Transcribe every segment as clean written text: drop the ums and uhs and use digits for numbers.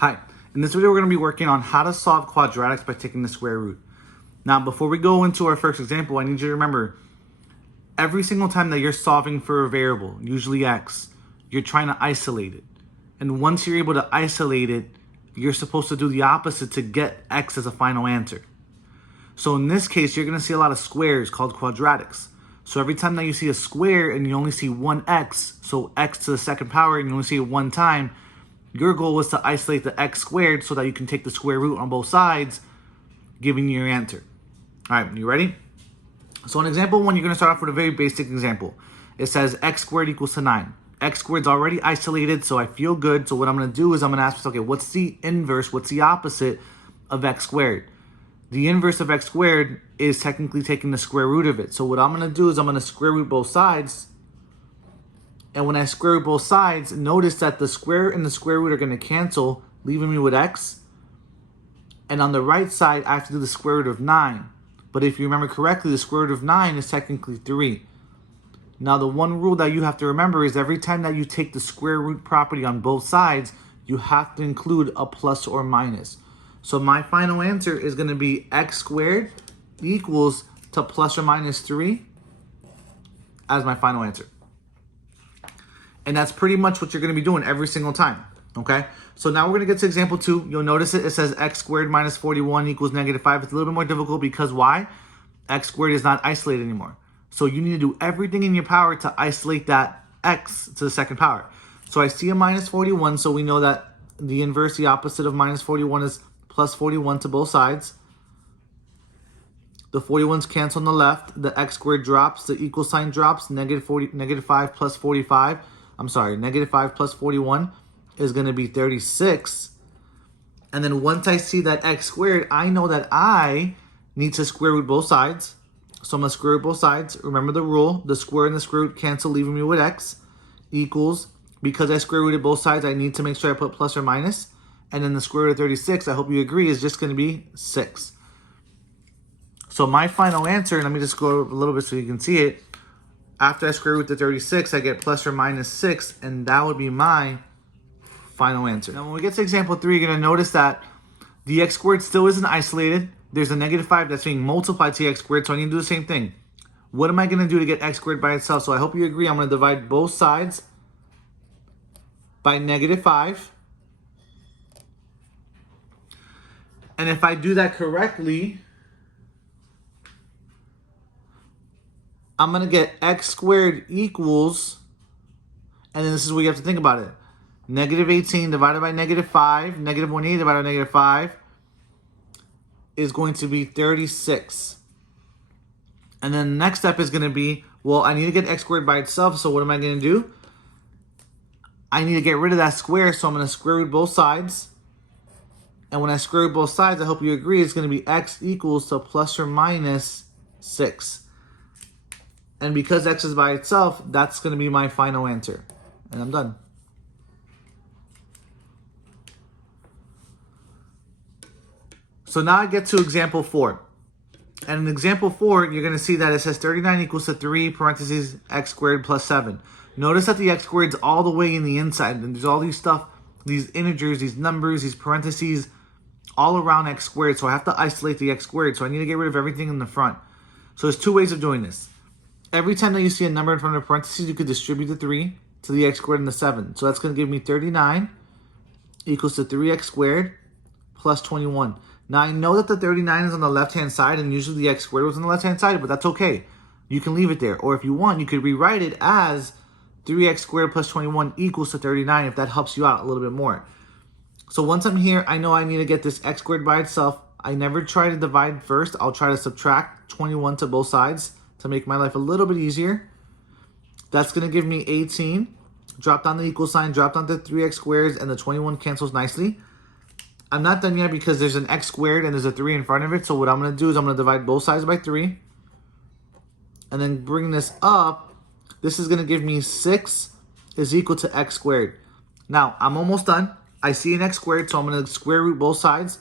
Hi, in this video we're going to be working on how to solve quadratics by taking the square root. Now before we go into our first example, I need you to remember every single time that you're solving for a variable, usually x, you're trying to isolate it. And once you're able to isolate it, you're supposed to do the opposite to get x as a final answer. So in this case, you're going to see a lot of squares called quadratics. So every time that you see a square and you only see one x, so x to the second power, and you only see it one time, your goal was to isolate the x squared so that you can take the square root on both sides, giving you your answer. All right, you ready? So in example 1, you're going to start off with a very basic example. It says x squared equals to 9. X squared's already isolated, so I feel good. So what I'm going to do is I'm going to ask myself, okay, what's the inverse, what's the opposite of x squared? The inverse of x squared is technically taking the square root of it. So what I'm going to do is I'm going to square root both sides. And when I square root both sides, notice that the square and the square root are going to cancel, leaving me with x. And on the right side, I have to do the square root of 9. But if you remember correctly, the square root of 9 is technically 3. Now, the one rule that you have to remember is every time that you take the square root property on both sides, you have to include a plus or minus. So my final answer is going to be x squared equals to plus or minus 3 as my final answer. And that's pretty much what you're going to be doing every single time, okay? So now we're going to get to example 2. You'll notice it says x squared minus 41 equals negative 5. It's a little bit more difficult because why? X squared is not isolated anymore. So you need to do everything in your power to isolate that x to the second power. So I see a minus 41, so we know that the inverse, the opposite of minus 41 is plus 41 to both sides. The 41's cancel on the left. The x squared drops. The equal sign drops. Negative 5 plus 45. I'm sorry, negative 5 plus 41 is going to be 36. And then once I see that x squared, I know that I need to square root both sides. So I'm going to square root both sides. Remember the rule. The square and the square root cancel, leaving me with x equals, because I square rooted both sides, I need to make sure I put plus or minus. And then the square root of 36, I hope you agree, is just going to be 6. So my final answer, and let me just go up a little bit so you can see it. After I square root the 36, I get plus or minus 6, and that would be my final answer. Now, when we get to example 3, you're going to notice that the x squared still isn't isolated. There's a negative 5 that's being multiplied to the x squared, so I need to do the same thing. What am I going to do to get x squared by itself? So I hope you agree. I'm going to divide both sides by negative 5. And if I do that correctly, I'm going to get x squared equals, and then this is what you have to think about it. Negative 18 divided by negative 5, negative 180 divided by negative 5 is going to be 36. And then the next step is going to be, well, I need to get x squared by itself, so what am I going to do? I need to get rid of that square, so I'm going to square root both sides. And when I square root both sides, I hope you agree, it's going to be x equals to plus or minus 6. And because x is by itself, that's going to be my final answer. And I'm done. So now I get to example 4. And in example 4, you're going to see that it says 39 equals to 3 parentheses x squared plus 7. Notice that the x squared is all the way in the inside. And there's all these stuff, these integers, these numbers, these parentheses, all around x squared. So I have to isolate the x squared. So I need to get rid of everything in the front. So there's two ways of doing this. Every time that you see a number in front of parentheses, you could distribute the 3 to the x squared and the 7. So that's going to give me 39 equals to 3x squared plus 21. Now, I know that the 39 is on the left-hand side, and usually the x squared was on the left-hand side, but that's okay. You can leave it there. Or if you want, you could rewrite it as 3x squared plus 21 equals to 39 if that helps you out a little bit more. So once I'm here, I know I need to get this x squared by itself. I never try to divide first. I'll try to subtract 21 to both sides to make my life a little bit easier. That's going to give me 18. Drop down the equal sign, drop down the 3x squares, and the 21 cancels nicely. I'm not done yet because there's an x squared and there's a 3 in front of it. So what I'm going to do is I'm going to divide both sides by 3. And then bring this up. This is going to give me 6 is equal to x squared. Now, I'm almost done. I see an x squared, so I'm going to square root both sides.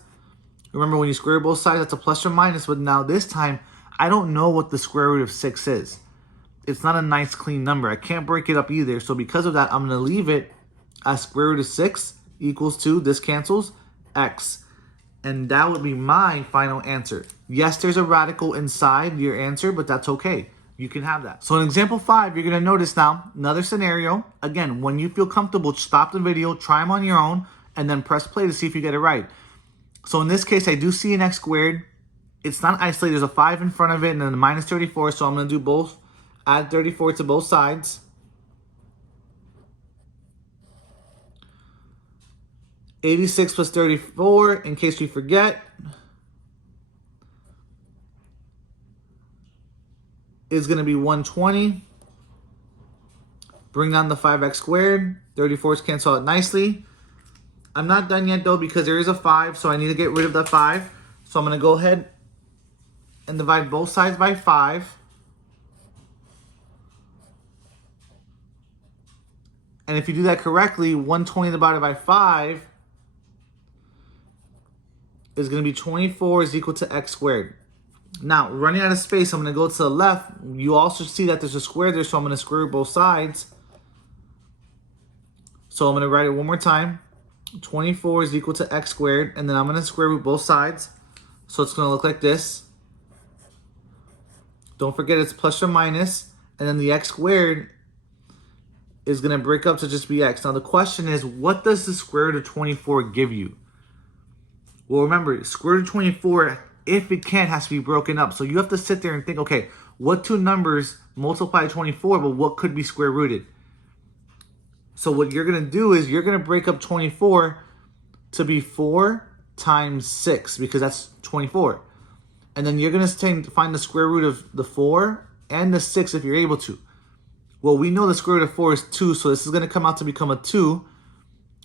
Remember, when you square both sides, that's a plus or minus. But now this time, I don't know what the square root of 6 is. It's not a nice, clean number. I can't break it up either. So because of that, I'm going to leave it as square root of 6 equals to, this cancels, x. And that would be my final answer. Yes, there's a radical inside your answer, but that's okay. You can have that. So in example 5, you're going to notice now, another scenario. Again, when you feel comfortable, stop the video, try them on your own, and then press play to see if you get it right. So in this case, I do see an x squared. It's not isolated. There's a 5 in front of it and then a minus 34. So I'm going to do both. Add 34 to both sides. 86 plus 34, in case we forget, is going to be 120. Bring down the 5x squared. 34s cancel out nicely. I'm not done yet though because there is a 5, so I need to get rid of the 5. So I'm going to go ahead and divide both sides by 5. And if you do that correctly, 120 divided by 5 is going to be 24 is equal to x squared. Now, running out of space, I'm going to go to the left. You also see that there's a square there, so I'm going to square root both sides. So I'm going to write it one more time. 24 is equal to x squared, and then I'm going to square root both sides. So it's going to look like this. Don't forget it's plus or minus, and then the x squared is going to break up to just be x. Now the question is, what does the square root of 24 give you? Well, remember, square root of 24, if it can, has to be broken up. So you have to sit there and think, okay, what two numbers multiply 24, but what could be square rooted? So what you're going to do is you're going to break up 24 to be 4 times 6, because that's 24. And then you're going to find the square root of the 4 and the 6 if you're able to. Well, we know the square root of 4 is 2, so this is going to come out to become a 2.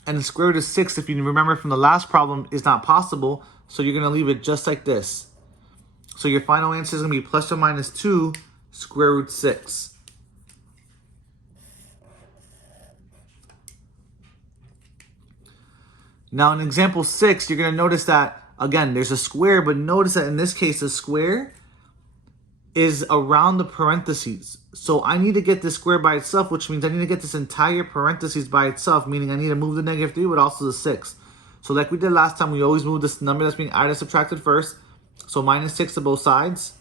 And the square root of 6, if you remember from the last problem, is not possible. So you're going to leave it just like this. So your final answer is going to be plus or minus 2 square root 6. Now in example 6, you're going to notice that, again, there's a square, but notice that in this case, the square is around the parentheses. So I need to get this square by itself, which means I need to get this entire parentheses by itself, meaning I need to move the negative 3, but also the 6. So like we did last time, we always move this number that's being added subtracted first. So minus 6 to both sides.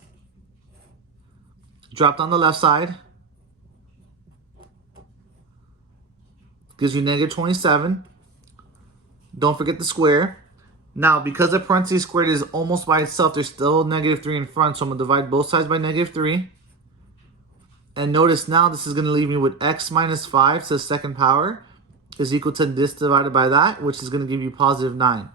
Drop down the left side. Gives you negative 27. Don't forget the square. Now, because the parentheses squared is almost by itself, there's still negative 3 in front. So I'm going to divide both sides by negative 3. And notice now this is going to leave me with x minus 5 to the second power is equal to this divided by that, which is going to give you positive 9.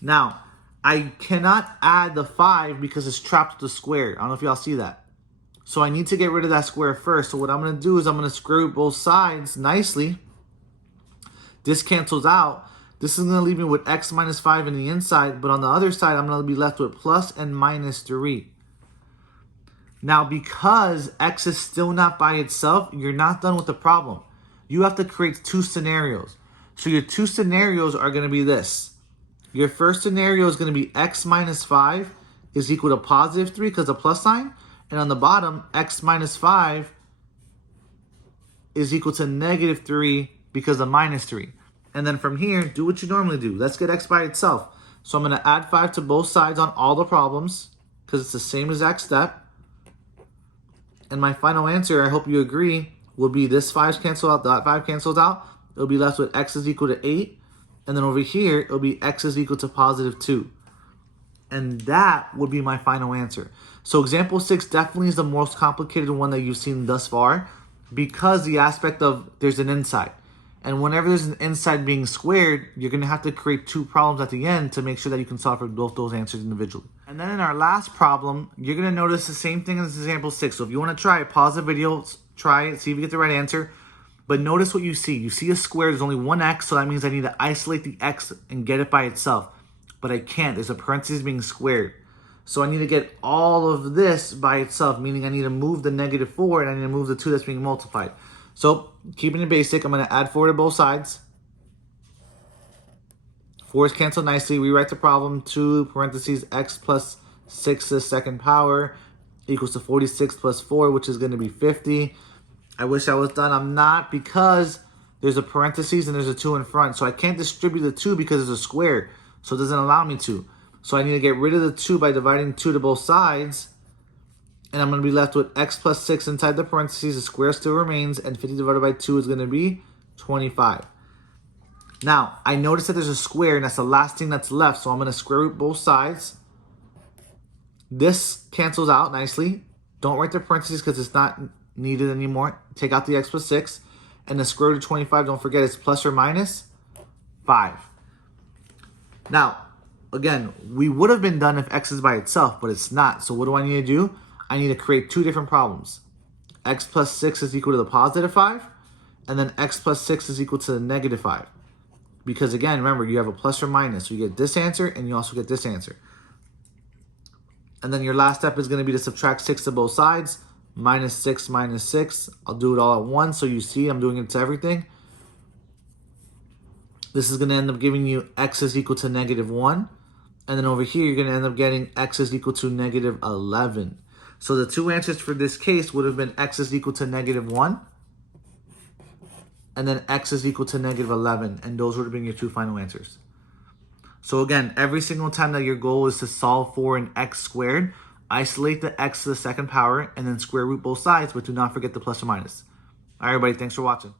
Now, I cannot add the 5 because it's trapped with the square. I don't know if y'all see that. So I need to get rid of that square first. So what I'm going to do is I'm going to square root both sides nicely. This cancels out. This is going to leave me with x minus 5 in the inside, but on the other side, I'm going to be left with plus and minus 3. Now, because x is still not by itself, you're not done with the problem. You have to create two scenarios. So your two scenarios are going to be this. Your first scenario is going to be x minus 5 is equal to positive 3 because of plus sign. And on the bottom, x minus 5 is equal to negative 3 because of minus 3. And then from here, do what you normally do. Let's get x by itself. So I'm going to add 5 to both sides on all the problems because it's the same exact step. And my final answer, I hope you agree, will be this 5 cancel out, that 5 cancels out. It'll be left with x is equal to 8. And then over here, it'll be x is equal to positive 2. And that would be my final answer. So example 6 definitely is the most complicated one that you've seen thus far because the aspect of there's an inside. And whenever there's an inside being squared, you're going to have to create two problems at the end to make sure that you can solve for both those answers individually. And then in our last problem, you're going to notice the same thing as example 6. So if you want to try it, pause the video, try it, see if you get the right answer. But notice what you see. You see a square, there's only one x, so that means I need to isolate the x and get it by itself. But I can't. There's a parenthesis being squared. So I need to get all of this by itself, meaning I need to move the negative 4 and I need to move the 2 that's being multiplied. So, keeping it basic, I'm going to add 4 to both sides. 4's cancel nicely. Rewrite the problem. 2 parentheses x plus 6 to the second power equals to 46 plus 4, which is going to be 50. I wish I was done. I'm not because there's a parentheses and there's a 2 in front. So I can't distribute the 2 because it's a square. So it doesn't allow me to. So I need to get rid of the 2 by dividing 2 to both sides. And I'm going to be left with x plus 6 inside the parentheses. The square still remains. And 50 divided by 2 is going to be 25. Now, I notice that there's a square, and that's the last thing that's left. So I'm going to square root both sides. This cancels out nicely. Don't write the parentheses because it's not needed anymore. Take out the x plus 6. And the square root of 25, don't forget, it's plus or minus 5. Now, again, we would have been done if x is by itself, but it's not. So what do I need to do? I need to create 2 different problems. X plus 6 is equal to the positive 5, and then x plus 6 is equal to the negative 5. Because again, remember, you have a plus or minus. So you get this answer, and you also get this answer. And then your last step is going to be to subtract 6 to both sides. Minus 6 minus 6. I'll do it all at once so you see I'm doing it to everything. This is going to end up giving you x is equal to negative 1. And then over here, you're going to end up getting x is equal to negative 11. So the 2 answers for this case would have been x is equal to negative 1. And then x is equal to negative 11. And those would have been your 2 final answers. So again, every single time that your goal is to solve for an x squared, isolate the x to the second power and then square root both sides, but do not forget the plus or minus. All right, everybody, thanks for watching.